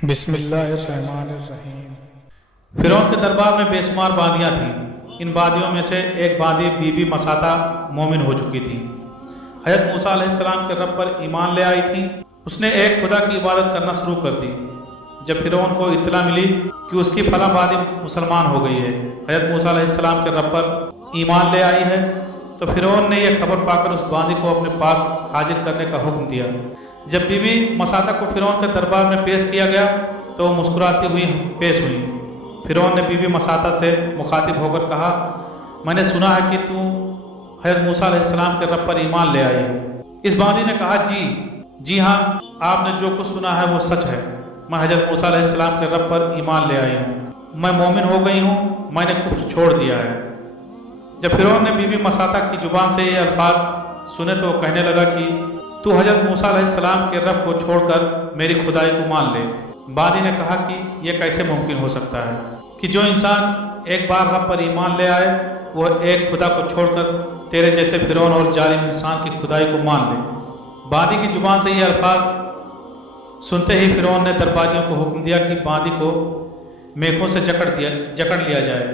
بسم اللہ الرحمن الرحیم۔ فرعون کے دربار میں بے شمار باندیاں تھیں۔ ان باندیوں میں سے ایک باندی بی بی مساطہ مومن ہو چکی تھی۔ حضرت موسیٰ علیہ السلام کے رب پر ایمان لے آئی تھی۔ اس نے ایک خدا کی عبادت کرنا شروع کر دی۔ جب فرعون کو اطلاع ملی کہ اس کی فلاں باندی مسلمان ہو گئی ہے، حضرت موسیٰ علیہ السلام کے رب پر ایمان لے آئی ہے، تو فرعون نے یہ خبر پا کر اس باندی کو اپنے پاس حاضر کرنے کا حکم دیا۔ جب بی بی مساطہ کو فرعون کے دربار میں پیش کیا گیا تو وہ مسکراتی ہوئی پیش ہوئی۔ فرعون نے بی بی مساطہ سے مخاطب ہو کر کہا، میں نے سنا ہے کہ تو حضرت موسیٰ علیہ السلام کے رب پر ایمان لے آئی ہو۔ اس باندی نے کہا، جی ہاں، آپ نے جو کچھ سنا ہے وہ سچ ہے۔ میں حضرت موسیٰ علیہ السلام کے رب پر ایمان لے آئی ہوں، میں مومن ہو گئی ہوں، میں نے کفر چھوڑ دیا ہے۔ جب فرعون نے بی بی مساطہ کی زبان سے یہ الفاظ سنے تو وہ کہنے لگا کہ تو حضرت موسیٰ علیہ السلام کے رب کو چھوڑ کر میری خدائی کو مان لے۔ باندی نے کہا کہ یہ کیسے ممکن ہو سکتا ہے کہ جو انسان ایک بار رب پر ایمان لے آئے وہ ایک خدا کو چھوڑ کر تیرے جیسے فرعون اور ظالم انسان کی خدائی کو مان لے۔ باندی کی زبان سے یہ الفاظ سنتے ہی فرعون نے درباریوں کو حکم دیا کہ باندی کو میخوں سے جکڑ لیا جائے۔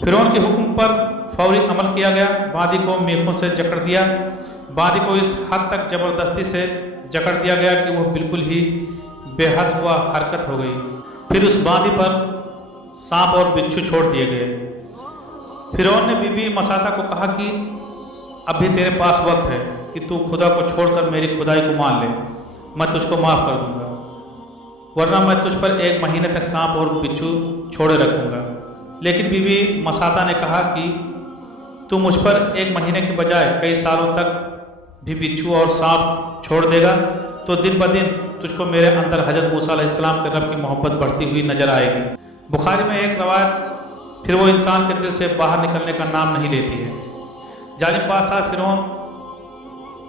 فرعون کے حکم پر فوری عمل کیا گیا۔ باندی کو میخوں سے جکڑ دیا۔ باندی کو اس حد تک زبردستی سے جکڑ دیا گیا کہ وہ بالکل ہی بے حس و حرکت ہو گئی۔ پھر اس باندی پر سانپ اور بچھو چھوڑ دیے گئے۔ فرعون نے بی بی مساطہ کو کہا کہ اب بھی تیرے پاس وقت ہے کہ تو خدا کو چھوڑ کر میری خدائی کو مان لے، میں تجھ کو معاف کر دوں گا، ورنہ میں تجھ پر 1 مہینے تک سانپ اور بچھو چھوڑے رکھوں گا۔ لیکن بی بی مساطہ نے کہا کہ تو مجھ پر 1 مہینے کے بجائے کئی سالوں تک بھی بچھو اور سانپ چھوڑ دے گا تو دن بدن تجھ کو میرے اندر حضرت موسیٰ علیہ السلام کے رب کی محبت بڑھتی ہوئی نظر آئے گی۔ بخاری میں ایک روایت پھر وہ انسان کے دل سے باہر نکلنے کا نام نہیں لیتی ہے۔ ظالم بادشاہ فرعون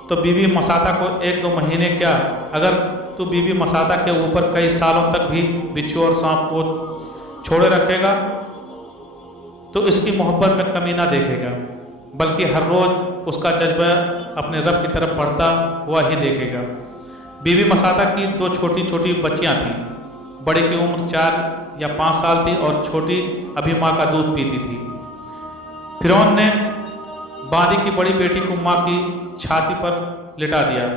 تو بی بی مساطہ کو 1-2 مہینے کیا، اگر تو بی بی مساطہ کے اوپر کئی سالوں تک بھی بچھو اور سانپ کو چھوڑے رکھے گا تو اس کی محبت میں کمی نہ دیکھے گا، بلکہ ہر روز اس کا جذبہ اپنے رب کی طرف بڑھتا ہوا ہی دیکھے گا۔ بی بی مساطہ کی 2 چھوٹی چھوٹی بچیاں تھیں۔ بڑی کی عمر 4 یا 5 سال تھی اور چھوٹی ابھی ماں کا دودھ پیتی تھی۔ فرعون نے باندی کی بڑی بیٹی کو ماں کی چھاتی پر لٹا دیا،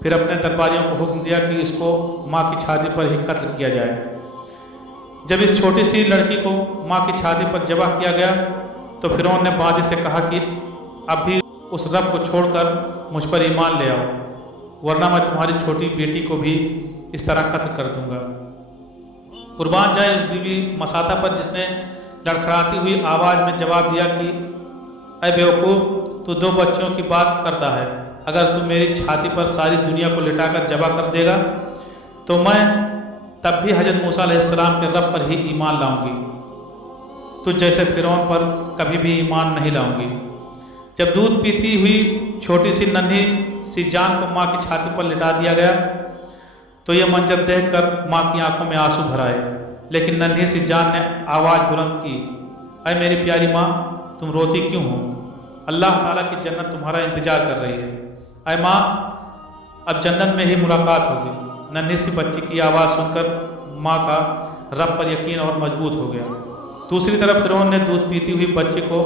پھر اپنے درباریوں کو حکم دیا کہ اس کو ماں کی چھاتی پر ہی قتل کیا جائے۔ جب اس چھوٹی سی لڑکی کو ماں کی چھاتی پر ذبح کیا گیا تو فرعون نے باندی سے کہا کہ اب بھی اس رب کو چھوڑ کر مجھ پر ایمان لے آؤ، ورنہ میں تمہاری چھوٹی بیٹی کو بھی اس طرح قتل کر دوں گا۔ قربان جائے اس بی بی مساطہ پر جس نے لڑکھڑاتی ہوئی آواز میں جواب دیا کہ اے بیوقوف، تو 2 بچیوں کی بات کرتا ہے، اگر تو میری چھاتی پر ساری دنیا کو لٹا کر ذبح کر دے گا تو میں تب بھی حضرت موسیٰ علیہ السلام کے رب پر ہی ایمان لاؤں گی، تو جیسے فرعون پر کبھی بھی ایمان نہیں لاؤں گی۔ جب دودھ پیتی ہوئی چھوٹی سی ننھی سی جان کو ماں کی چھاتی پر لٹا دیا گیا تو یہ منظر دیکھ کر ماں کی آنکھوں میں آنسو بھر آئے، لیکن ننھی سی جان نے آواز بلند کی، اے میری پیاری ماں، تم روتی کیوں ہو؟ اللہ تعالیٰ کی جنت تمہارا انتظار کر رہی ہے۔ اے ماں، اب جنت میں ہی ملاقات ہوگی۔ ننھی سی بچی کی آواز سن کر ماں کا رب پر یقین اور مضبوط ہو گیا۔ دوسری طرف فرعون نے دودھ پیتی ہوئی بچی کو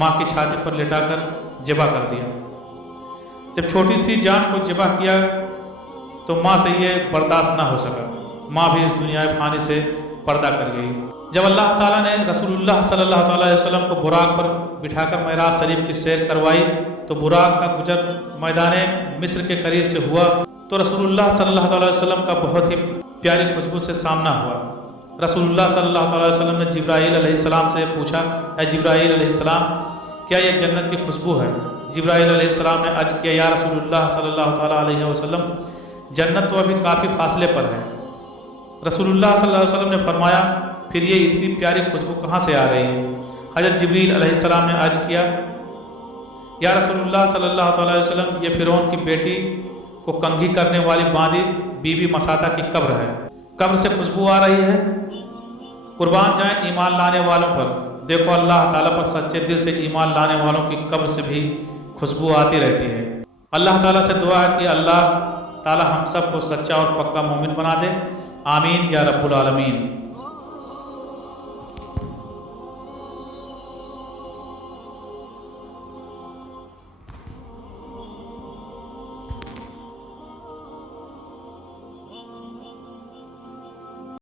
ماں کی چھاتی پر لٹا کر ذبح کر دیا۔ جب چھوٹی سی جان کو ذبح کیا تو ماں سے یہ برداشت نہ ہو سکا، ماں بھی اس دنیا فانی سے پردہ کر گئی۔ جب اللہ تعالیٰ نے رسول اللہ صلی اللہ تعالیٰ علیہ وسلم کو براق پر بٹھا کر معراج شریف کی سیر کروائی تو براق کا گزر میدان مصر کے قریب سے ہوا تو رسول اللہ صلی اللہ تعالیٰ علیہ وسلم کا بہت ہی پیاری خوشبو سے سامنا ہوا۔ رسول اللہ صلی اللہ تعالیٰ علیہ وسلم نے جبرائیل علیہ السلام سے پوچھا، اے جبرائیل علیہ السلام، کیا یہ جنت کی خوشبو ہے؟ جبرائیل علیہ السلام نے عرض کیا، یا رسول اللہ صلی اللہ تعالیٰ علیہ وسلم، جنت تو ابھی کافی فاصلے پر ہے۔ رسول اللہ صلی اللہ علیہ وسلم نے فرمایا، پھر یہ اتنی پیاری خوشبو کہاں سے آ رہی ہے؟ حضرت جبریل علیہ السلام نے عرض کیا، یا رسول اللہ صلی اللہ تعالیٰ علیہ وسلم، یہ فرعون کی بیٹی کو کنگھی کرنے والی باندی بی بی مساطہ کی قبر ہے، قبر سے خوشبو آ رہی ہے۔ قربان جائیں ایمان لانے والوں پر، دیکھو اللہ تعالیٰ پر سچے دل سے ایمان لانے والوں کی قبر سے بھی خوشبو آتی رہتی ہے۔ اللہ تعالیٰ سے دعا ہے کہ اللہ تعالیٰ ہم سب کو سچا اور پکا مومن بنا دے آمین یا رب العالمین۔